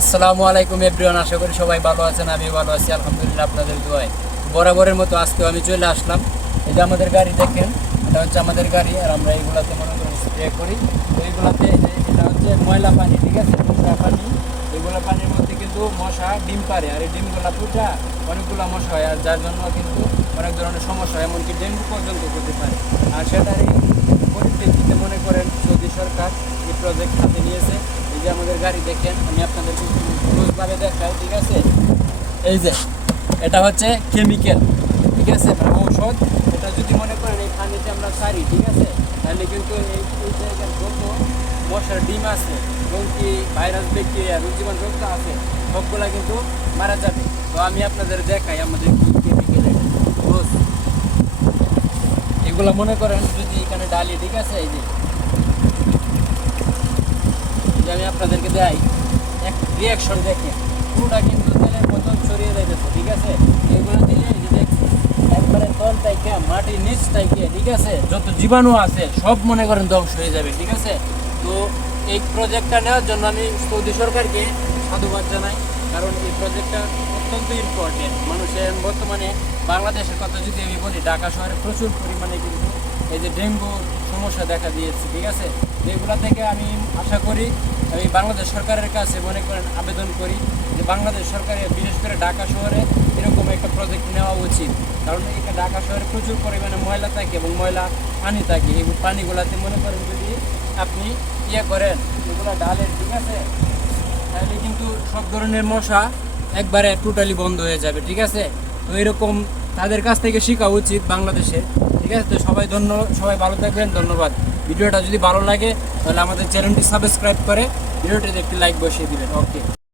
আসসালামু আলাইকুম এভরিওয়ান, আশা করি সবাই ভালো আছেন। আমি ভালো আছি আলহামদুলিল্লাহ, আপনাদের দোয়ায়। বরাবরের মতো আজকেও আমি চলে আসলাম। এই যে আমাদের গাড়ি দেখেন, এটা হচ্ছে আমাদের গাড়ি, আর আমরা এইগুলাতে মনে করেন স্প্রে করি। তো এইগুলাতে এটা হচ্ছে ময়লা পানি, ঠিক আছে, নোংরা পানি। এইগুলো পানির মধ্যে কিন্তু মশা ডিম পারে, আর এই ডিমগুলা ফুটা অনেকগুলো মশা হয়, আর যার জন্য কিন্তু অনেক ধরনের সমস্যা হয়, এমনকি ডেঙ্গু পর্যন্ত হতে পারে। আর সেটারই পরিপ্রেক্ষিতে মনে করেন সৌদি সরকার এই প্রজেক্ট হাতে নিয়েছে। এই যে আমাদের গাড়ি দেখেন, আমি আপনাদেরকে ক্লোজভাবে দেখাই, ঠিক আছে। এই যে এটা হচ্ছে কেমিক্যাল, ঠিক আছে, মানে ঔষধ। এটা যদি মনে করেন এই পানিতে আমরা ছাড়ি, ঠিক আছে, তাহলে কিন্তু এই জায়গার যত মশার ডিম আছে এবং কি ভাইরাস ব্যাকটেরিয়া রোগজীবাণু রোগটা আছে সবগুলা কিন্তু মারা যাবে। তো আমি আপনাদের দেখাই আমাদের কি কেমিক্যাল রোজ। এগুলা মনে করেন যদি এখানে ডালি, ঠিক আছে, এই যে আমি আপনাদেরকে দেখাই, এক রিয়াকশন দেখেন, পুরোটা কিন্তু তেলের মতন ছড়িয়ে যাইতেছে, ঠিক আছে। এগুলো দিলে এই যে দেখছি একবারে তল থেকে মাটির নিচ থেকে, ঠিক আছে, যত জীবাণু আছে সব মনে করেন ধ্বংস হয়ে যাবে, ঠিক আছে। তো এই প্রজেক্টটা নেওয়ার জন্য আমি সৌদি সরকারকে সাধুবাদ জানাই, কারণ এই প্রজেক্টটা অত্যন্ত ইম্পর্টেন্ট। মানুষের বর্তমানে বাংলাদেশের কথা যদি আমি বলি, ঢাকা শহরে প্রচুর পরিমাণে কিন্তু এই যে ডেঙ্গুর সমস্যা দেখা দিয়েছে, ঠিক আছে। এগুলা থেকে আমি আশা করি, আমি বাংলাদেশ সরকারের কাছে মনে করেন আবেদন করি যে বাংলাদেশ সরকারের বিশেষ করে ঢাকা শহরে এরকম একটা প্রজেক্ট নেওয়া উচিত। কারণ এখানে ঢাকা শহরে প্রচুর পরিমাণে ময়লা থাকে এবং ময়লা পানি থাকে। এই পানিগুলাতে মনে করেন যদি আপনি করেন এগুলো ডালের, ঠিক আছে, তাহলে কিন্তু সব ধরনের মশা একবারে টোটালি বন্ধ হয়ে যাবে, ঠিক আছে। তো এরকম তাদের কাছ থেকে শেখা উচিত বাংলাদেশে, ঠিক আছে। তো সবাই ভালো থাকবেন, ধন্যবাদ। ভিডিওটা যদি ভালো লাগে তাহলে আমাদের চ্যানেলটি সাবস্ক্রাইব করে ভিডিওটিতে একটি লাইক বসিয়ে দিবেন। ওকে।